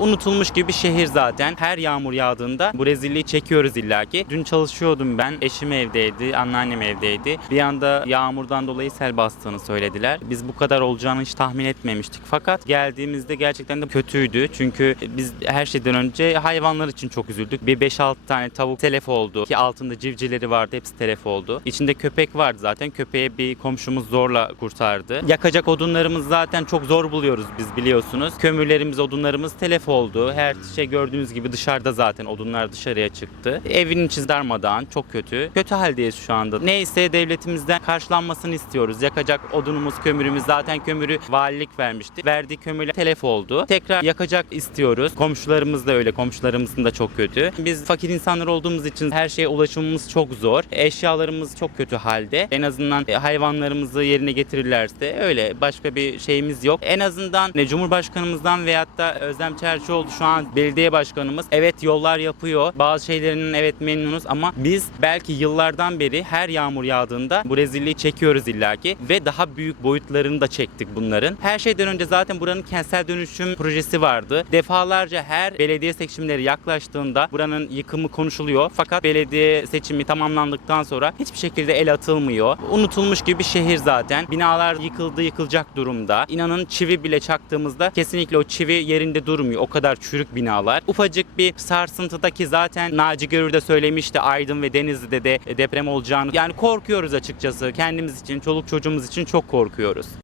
Unutulmuş gibi bir şehir zaten. Her yağmur yağdığında bu rezilliği çekiyoruz illaki. Dün çalışıyordum ben. Eşim evdeydi, anneannem evdeydi. Bir anda yağmurdan dolayı sel bastığını söylediler. Biz bu kadar olacağını hiç tahmin etmemiştik. Fakat geldiğimizde gerçekten de kötüydü. Çünkü biz her şeyden önce hayvanlar için çok üzüldük. Bir 5-6 tane tavuk telef oldu. Ki altında civcivleri vardı. Hepsi telef oldu. İçinde köpek vardı zaten. Köpeği bir komşumuz zorla kurtardı. Yakacak odunlarımız zaten çok zor buluyoruz biz biliyorsunuz. Kömürlerimiz, odunlarımız telef oldu. Her şey gördüğünüz gibi dışarıda zaten odunlar dışarıya çıktı. Evin içi darmadağın, çok kötü. Kötü haldeyiz şu anda. Neyse devletimizden karşılanmasını istiyoruz. Yakacak odunumuz, kömürümüz zaten kömürü valilik vermişti. Verdiği kömürler telef oldu. Tekrar yakacak istiyoruz. Komşularımız da öyle. Komşularımızın da çok kötü. Biz fakir insanlar olduğumuz için her şeye ulaşımımız çok zor. Eşyalarımız çok kötü halde. En azından e, hayvanlarımızı yerine getirirlerse öyle. Başka bir şeyimiz yok. En azından e, Cumhurbaşkanımızdan veyahut da Özlem Çerçioğlu şu an belediye başkanımız evet yollar yapıyor. Bazı şeylerinden evet memnunuz ama biz belki yıllardan beri her yağmur yağdığında bu rezilliği çekiyoruz illaki ve daha büyük boyutlarını da çektik bunların. Her şeyden önce zaten buranın kentsel dönüşüm projesi vardı. Defalarca her belediye seçimleri yaklaştığında buranın yıkımı konuşuluyor. Fakat belediye seçimi tamamlandıktan sonra hiçbir şekilde el atılmıyor. Unutulmuş gibi bir şehir zaten. Binalar yıkıldı yıkılacak durumda. İnanın çivi bile çaktığımızda kesinlikle o çivi yerinde durmuyor. O kadar çürük binalar. Ufacık bir sarsıntıdaki zaten Naci Görür de söylemişti Aydın ve Denizli'de de deprem olacağını. Yani korkuyoruz açıkçası. Kendimiz için, çoluk çocuğumuz için çok korkuyoruz.